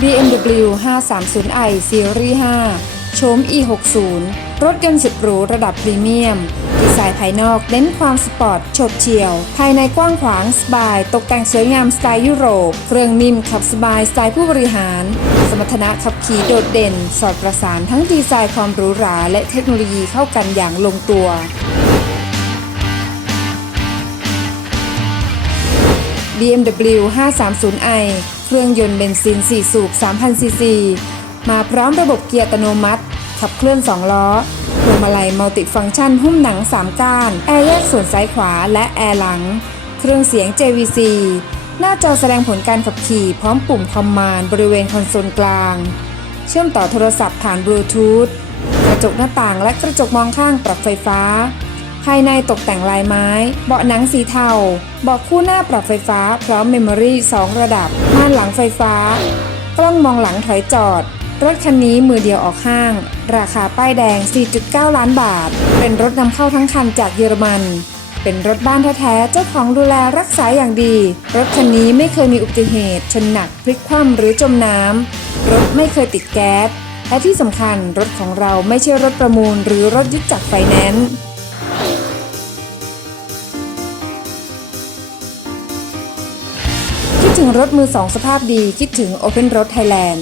BMW 530i ซีรีส์5โฉม E60 รถยนต์สุดหรูระดับพรีเมียม ดีไซน์ภายนอกเน้นความสปอร์ตโฉบเฉี่ยว ภายในกว้างขวางสบาย ตกแต่งสวยงามสไตล์ยุโรป เครื่องนิ่มขับสบายสไตล์ผู้บริหาร สมรรถนะขับขี่โดดเด่น สอดประสานทั้งดีไซน์ความหรูหราและเทคโนโลยีเข้ากันอย่างลงตัว BMW 530i เครื่องยนต์เบนซิน 4 สูบ 3,000 ซีซี มาพร้อมระบบเกียร์อัตโนมัติ ขับเคลื่อน 2 ล้อพวงมาลัยมัลติฟังก์ชัน หุ้มหนัง 3 ก้าน แอร์แยกส่วนซ้ายขวาและแอร์หลัง เครื่องเสียง JVC หน้าจอแสดงผลการขับขี่พร้อมปุ่มคอมมานด์บริเวณคอนโซลกลาง เชื่อมต่อโทรศัพท์ผ่านบลูทูธกระจกหน้าต่างและกระจกมองข้างปรับไฟฟ้าายในตกแต่งลายไม้ เบาะหนังสีเทา เบาะคู่หน้าปรับไฟฟ้าพร้อมเมมโมรี่2ระดับ ม่านหลังไฟฟ้า กล้องมองหลังถอยจอด รถคันนี้มือเดียวออกห้าง ราคาป้ายแดง 4.9 ล้านบาท เป็นรถนำเข้าทั้งคันจากเยอรมัน เป็นรถบ้านแท้ๆ เจ้าของดูแลรักษาอย่างดี รถคันนี้ไม่เคยมีอุบัติเหตุ ชนหนักพลิกคว่ำหรือจมน้ำ รถไม่เคยติดแก๊สและที่สำคัญรถของเราไม่ใช่รถประมูลหรือรถยึดจากไฟแนนซ์ ถึงรถมือสองสภาพดีคิดถึง Open Road Thailand